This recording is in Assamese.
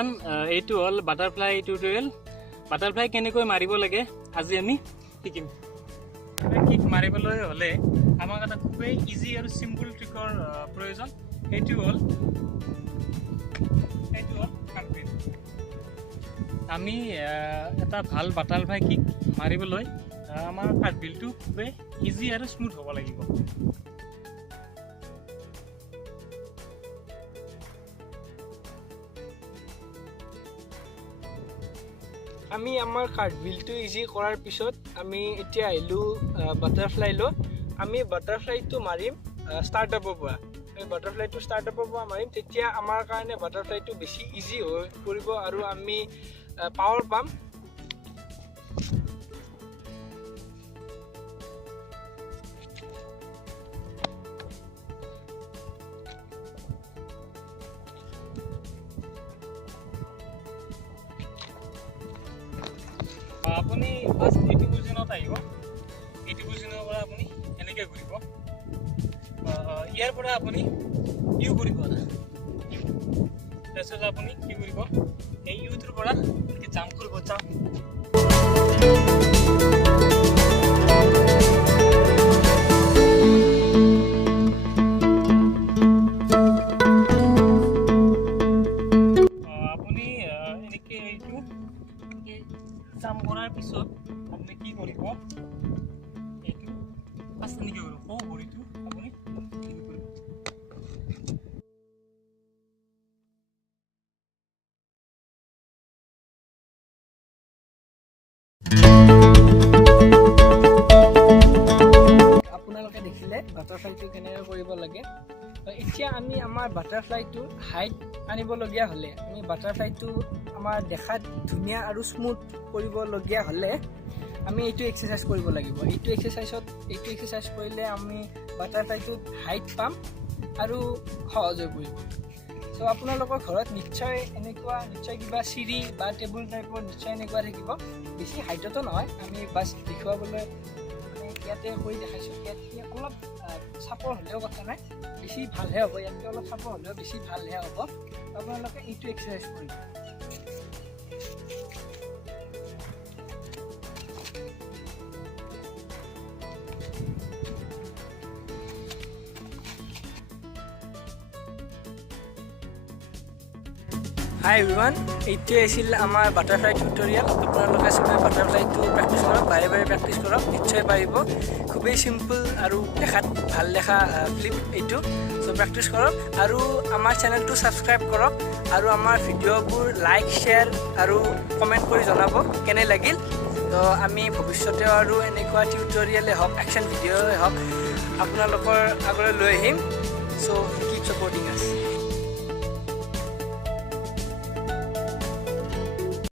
এভৰিৱান এইটো হ'ল বাটাৰফ্লাই টিউটৰিয়েল বাটাৰফ্লাই কেনেকৈ মাৰিব লাগে আজি আমি শিকিম কিক মাৰিবলৈ হ'লে আমাক এটা খুবেই ইজি আৰু সিম্পল ট্ৰিকৰ প্ৰয়োজন এইটো হ'ল কাৰ্টবিল আমি এটা ভাল বাটাৰফ্লাই কিক মাৰিবলৈ আমাৰ কাৰ্টবিলটো খুবেই ইজি আৰু স্মুথ হ'ব লাগিব আমি আমাৰ কাৰ্টবিলটো ইজি কৰাৰ পিছত আমি এতিয়া আহিলোঁ বাটাৰফ্লাইলৈ আমি বাটাৰফ্লাইটো মাৰিম ষ্টাৰ্টআপৰ পৰা আমি বাটাৰফ্লাইটো ষ্টাৰ্টআপৰ পৰা মাৰিম তেতিয়া আমাৰ কাৰণে বাটাৰফ্লাইটো বেছি ইজি হৈ পৰিব আৰু আমি পাৱাৰ পাম আপুনি ফাৰ্ষ্ট এইটো পজিশ্যনত আহিব এইটো পজিশ্যনৰ পৰা আপুনি এনেকৈ ঘূৰিব ইয়াৰ পৰা আপুনি ইউ কৰিব তাৰপিছত আপুনি কি কৰিব এই ইউটোৰ পৰা এনেকৈ জাম্প কৰিব জাম্প আপুনি এনেকৈ এইটো জাম্প কৰাৰ পিছত আপুনি কি কৰিব এইটো ফাৰ্ষ্ট এনেকৈ কৰিব সৌ ভৰিটো আপুনি আপোনালোকে দেখিলে বাটাৰফ্লাইটো কেনেকৈ কৰিব লাগে এতিয়া আমি আমাৰ বাটাৰফ্লাইটোৰ হাইট আনিবলগীয়া হ'লে আমি বাটাৰফ্লাইটো আমাৰ দেখাত ধুনীয়া আৰু স্মুথ কৰিবলগীয়া হ'লে আমি এইটো এক্সাৰচাইজ কৰিব লাগিব এইটো এক্সাৰচাইজ কৰিলে আমি বাটাৰফ্লাইটোত হাইট পাম আৰু সহজ হৈ পৰিব চ' আপোনালোকৰ ঘৰত নিশ্চয় কিবা চিৰি বা টেবুল টাইপৰ নিশ্চয় এনেকুৱা থাকিব বেছি হাইটতো নহয় আমি বাছ দেখুৱাবলৈ ইয়াতে কৰি দেখাইছোঁ ইয়াতকৈ অলপ চাপৰ হ'লেও কথা নাই বেছি ভালহে হ'ব ইয়াতকৈ অলপ চাপৰ হ'লেও বেছি ভালহে হ'ব আপোনালোকে এইটো এক্সাৰচাইজ কৰিব হাই এভৰিৱান এইটোৱে আছিল আমাৰ বাটাৰফ্লাই টিউটৰিয়েল আপোনালোকে সবে বাটাৰফ্লাইটো প্ৰেক্টিছ কৰক বাৰে বাৰে প্ৰেক্টিছ কৰক নিশ্চয় পাৰিব খুবেই চিম্পল আৰু দেখাত ভাল দেখা ক্লিপ এইটো চ' প্ৰেক্টিছ কৰক আৰু আমাৰ চেনেলটো ছাবস্ক্ৰাইব কৰক আৰু আমাৰ ভিডিঅ'বোৰ লাইক শ্বেয়াৰ আৰু কমেণ্ট কৰি জনাব কেনে লাগিল তো আমি ভৱিষ্যতেও আৰু এনেকুৱা টিউটৰিয়েলে হওক একশ্যন ভিডিঅ'ই হওক আপোনালোকৰ আগলৈ লৈ আহিম চ' কিপ ছাপৰ্টিং আছ